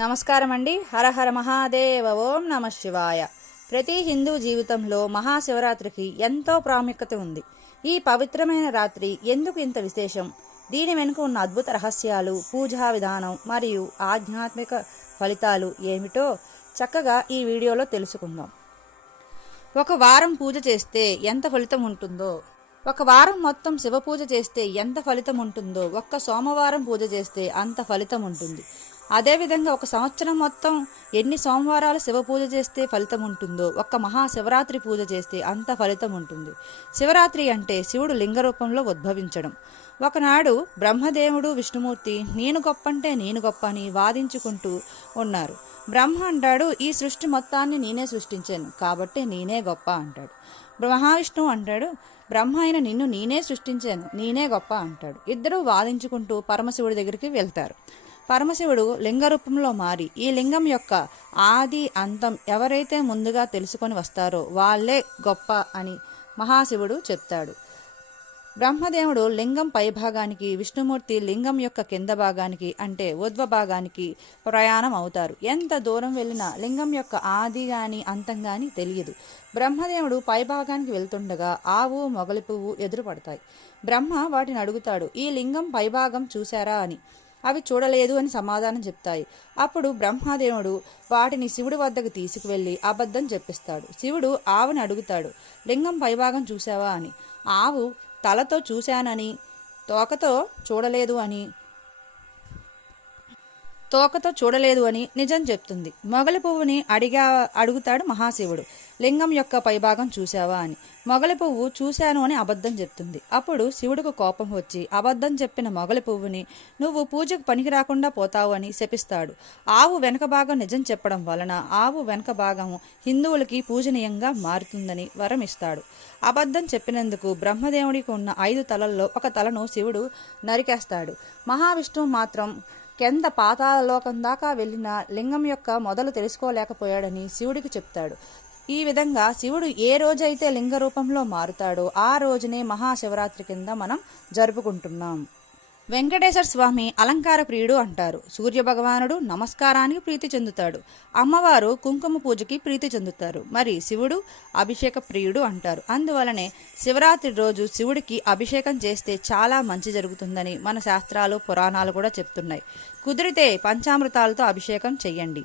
నమస్కారం అండి. హర హర మహాదేవ. ఓం నమ శివాయ. ప్రతి హిందూ జీవితంలో మహాశివరాత్రికి ఎంతో ప్రాముఖ్యత ఉంది. ఈ పవిత్రమైన రాత్రి ఎందుకు ఇంత విశేషం, దీని వెనుక ఉన్న అద్భుత రహస్యాలు, పూజా విధానం మరియు ఆధ్యాత్మిక ఫలితాలు ఏమిటో చక్కగా ఈ వీడియోలో తెలుసుకుందాం. ఒక వారం పూజ చేస్తే ఎంత ఫలితం ఉంటుందో, ఒక వారం మొత్తం శివ పూజ చేస్తే ఎంత ఫలితం ఉంటుందో, ఒక్క సోమవారం పూజ చేస్తే అంత ఫలితం ఉంటుంది. అదేవిధంగా ఒక సంవత్సరం మొత్తం ఎన్ని సోమవారాలు శివ పూజ చేస్తే ఫలితం ఉంటుందో, ఒక్క మహాశివరాత్రి పూజ చేస్తే అంత ఫలితం ఉంటుంది. శివరాత్రి అంటే శివుడు లింగ రూపంలో ఉద్భవించడం. ఒకనాడు బ్రహ్మదేవుడు విష్ణుమూర్తి నేను గొప్పంటే నేను గొప్ప అని వాదించుకుంటూ ఉన్నారు. బ్రహ్మ అంటాడు, ఈ సృష్టి మొత్తాన్ని నేనే సృష్టించాను కాబట్టి నేనే గొప్ప అంటాడు. మహావిష్ణువు అంటాడు, బ్రహ్మ అయిన నిన్ను నేనే సృష్టించాను, నేనే గొప్ప అంటాడు. ఇద్దరూ వాదించుకుంటూ పరమశివుడి దగ్గరికి వెళ్తారు. పరమశివుడు లింగ రూపంలో మారి ఈ లింగం యొక్క ఆది అంతం ఎవరైతే ముందుగా తెలుసుకొని వస్తారో వాళ్ళే గొప్ప అని మహాశివుడు చెప్తాడు. బ్రహ్మదేవుడు లింగం పై భాగానికి, విష్ణుమూర్తి లింగం యొక్క కింద భాగానికి అంటే ఊర్ధ్వ భాగానికి ప్రయాణం అవుతారు. ఎంత దూరం వెళ్ళినా లింగం యొక్క ఆది గాని అంతం గాని తెలియదు. బ్రహ్మదేవుడు పై భాగానికి వెళ్తుండగా ఆవు, మొగలి పువ్వు ఎదురుపడతాయి. బ్రహ్మ వాటిని అడుగుతాడు, ఈ లింగం పైభాగం చూశారా అని. అవి చూడలేదు అని సమాధానం చెప్తాయి. అప్పుడు బ్రహ్మదేవుడు వాటిని శివుడి వద్దకు తీసుకువెళ్ళి అబద్ధం చెప్పిస్తాడు. శివుడు ఆవుని అడుగుతాడు, లింగం పైభాగం చూసావా అని. ఆవు తలతో చూశానని, తోకతో చూడలేదు అని నిజం చెప్తుంది. మొగలి పువ్వుని అడుగుతాడు మహాశివుడు, లింగం యొక్క పైభాగం చూశావా అని. మొగలి పువ్వు చూశాను అని అబద్ధం చెప్తుంది. అప్పుడు శివుడికి కోపం వచ్చి అబద్ధం చెప్పిన మొగలి పువ్వుని నువ్వు పూజకు పనికి రాకుండా పోతావు అని శపిస్తాడు. ఆవు వెనక భాగం నిజం చెప్పడం వలన ఆవు వెనక భాగం హిందువులకి పూజనీయంగా మారుతుందని వరం ఇస్తాడు. అబద్ధం చెప్పినందుకు బ్రహ్మదేవుడికి ఉన్న 5 తలల్లో ఒక తలను శివుడు నరికేస్తాడు. మహావిష్ణువు మాత్రం కింద పాతాళలోకం దాకా వెళ్ళిన లింగం యొక్క మొదలు తెలుసుకోలేకపోయాడని శివుడికి చెప్తాడు. ఈ విధంగా శివుడు ఏ రోజైతే లింగ రూపంలో మారుతాడో ఆ రోజునే మహాశివరాత్రి కింద మనం జరుపుకుంటున్నాం. వెంకటేశ్వర స్వామి అలంకార ప్రియుడు అంటారు. సూర్యభగవానుడు నమస్కారానికి ప్రీతి చెందుతాడు. అమ్మవారు కుంకుమ పూజకి ప్రీతి చెందుతారు. మరి శివుడు అభిషేక ప్రియుడు అంటారు. అందువలనే శివరాత్రి రోజు శివుడికి అభిషేకం చేస్తే చాలా మంచి జరుగుతుందని మన శాస్త్రాలు, పురాణాలు కూడా చెప్తున్నాయి. కుదిరితే పంచామృతాలతో అభిషేకం చెయ్యండి.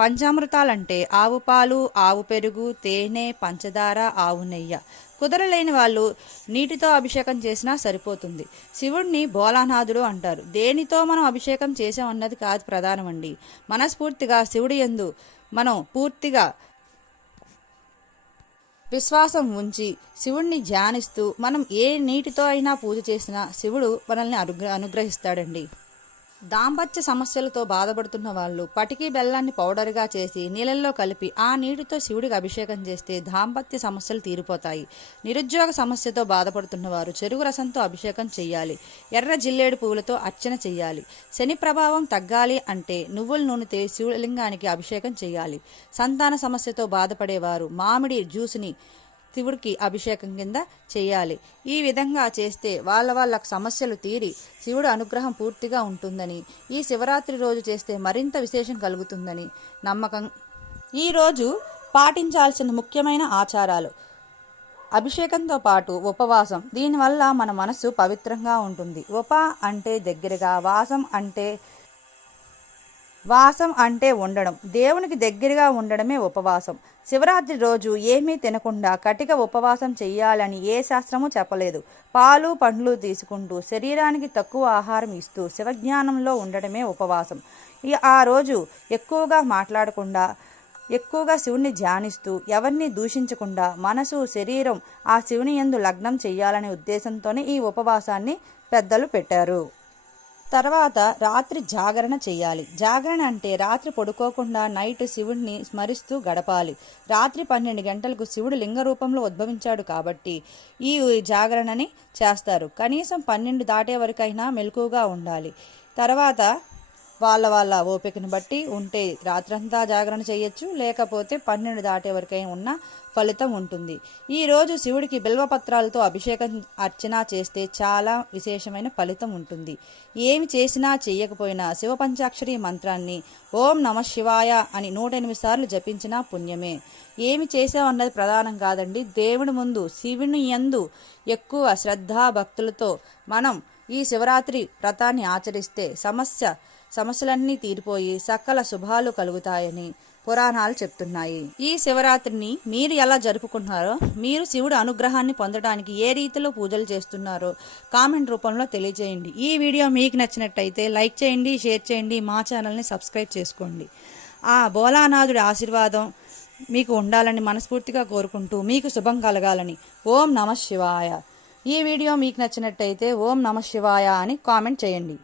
పంచామృతాలంటే ఆవు పాలు, ఆవు పెరుగు, తేనె, పంచదార, ఆవు నెయ్యి. కుదరలేని వాళ్ళు నీటితో అభిషేకం చేసినా సరిపోతుంది. శివుడిని భోలానాథుడు అంటారు. దేనితో మనం అభిషేకం చేసామన్నది కాదు ప్రధానమండి. మనస్ఫూర్తిగా శివుడి యందు మనం పూర్తిగా విశ్వాసం ఉంచి శివుడిని ధ్యానిస్తూ మనం ఏ నీటితో అయినా పూజ చేసినా శివుడు మనల్ని అనుగ్రహిస్తాడండి. దాంపత్య సమస్యలతో బాధపడుతున్న వాళ్ళు పటికి బెల్లాన్ని పౌడర్గా చేసి నీళ్ళల్లో కలిపి ఆ నీటితో శివుడికి అభిషేకం చేస్తే దాంపత్య సమస్యలు తీరిపోతాయి. నిరుద్యోగ సమస్యతో బాధపడుతున్న వారు చెరుకు రసంతో అభిషేకం చెయ్యాలి. ఎర్ర జిల్లేడు పువ్వులతో అర్చన చెయ్యాలి. శని ప్రభావం తగ్గాలి అంటే నువ్వుల నూనెతో శివలింగానికి అభిషేకం చెయ్యాలి. సంతాన సమస్యతో బాధపడేవారు మామిడి జ్యూస్ని శివుడికి అభిషేకం కింద చేయాలి. ఈ విధంగా చేస్తే వాళ్ళ సమస్యలు తీరి శివుడు అనుగ్రహం పూర్తిగా ఉంటుందని, ఈ శివరాత్రి రోజు చేస్తే మరింత విశేషం కలుగుతుందని నమ్మకం. ఈరోజు పాటించాల్సిన ముఖ్యమైన ఆచారాలు: అభిషేకంతో పాటు ఉపవాసం. దీనివల్ల మన మనసు పవిత్రంగా ఉంటుంది. అంటే దగ్గరగా, వాసం అంటే ఉండడం. దేవునికి దగ్గరగా ఉండడమే ఉపవాసం. శివరాత్రి రోజు ఏమీ తినకుండా కటిక ఉపవాసం చెయ్యాలని ఏ శాస్త్రము చెప్పలేదు. పాలు, పండ్లు తీసుకుంటూ శరీరానికి తక్కువ ఆహారం ఇస్తూ శివజ్ఞానంలో ఉండడమే ఉపవాసం. ఆ రోజు ఎక్కువగా మాట్లాడకుండా, ఎక్కువగా శివుణ్ణి ధ్యానిస్తూ, ఎవరిని దూషించకుండా మనసు, శరీరం ఆ శివుని యందు లగ్నం చెయ్యాలనే ఉద్దేశంతోనే ఈ ఉపవాసాన్ని పెద్దలు పెట్టారు. తర్వాత రాత్రి జాగరణ చేయాలి. జాగరణ అంటే రాత్రి పడుకోకుండా నైట్ శివుడిని స్మరిస్తూ గడపాలి. రాత్రి 12 గంటలకు శివుడు లింగ రూపంలో ఉద్భవించాడు కాబట్టి ఈ జాగరణని చేస్తారు. కనీసం 12 దాటే వరకైనా మెలకుగా ఉండాలి. తర్వాత వాళ్ళ ఓపికను బట్టి ఉంటే రాత్రంతా జాగరణ చేయొచ్చు, లేకపోతే 12 దాటే వరకైనా ఉన్న ఫలితం ఉంటుంది. ఈరోజు శివుడికి బిల్వపత్రాలతో అభిషేకం అర్చన చేస్తే చాలా విశేషమైన ఫలితం ఉంటుంది. ఏమి చేసినా చెయ్యకపోయినా శివపంచాక్షరి మంత్రాన్ని ఓం నమః శివాయ అని 108 సార్లు జపించినా పుణ్యమే. ఏమి చేసామన్నది ప్రధానం కాదండి. దేవుడి ముందు శివుని యందు ఎక్కువ శ్రద్ధ భక్తులతో మనం ఈ శివరాత్రి వ్రతాన్ని ఆచరిస్తే సమస్యలన్నీ తీరిపోయి సకల శుభాలు కలుగుతాయని పురాణాలు చెప్తున్నాయి. ఈ శివరాత్రిని మీరు ఎలా జరుపుకుంటున్నారో, మీరు శివుడి అనుగ్రహాన్ని పొందడానికి ఏ రీతిలో పూజలు చేస్తున్నారో కామెంట్ రూపంలో తెలియజేయండి. ఈ వీడియో మీకు నచ్చినట్టయితే లైక్ చేయండి, షేర్ చేయండి, మా ఛానల్ని సబ్స్క్రైబ్ చేసుకోండి. ఆ భోలానాథుడి ఆశీర్వాదం మీకు ఉండాలని మనస్ఫూర్తిగా కోరుకుంటూ మీకు శుభం కలగాలని ఓం నమః శివాయ. ఈ వీడియో మీకు నచ్చినట్టయితే ఓం నమః శివాయ అని కామెంట్ చేయండి.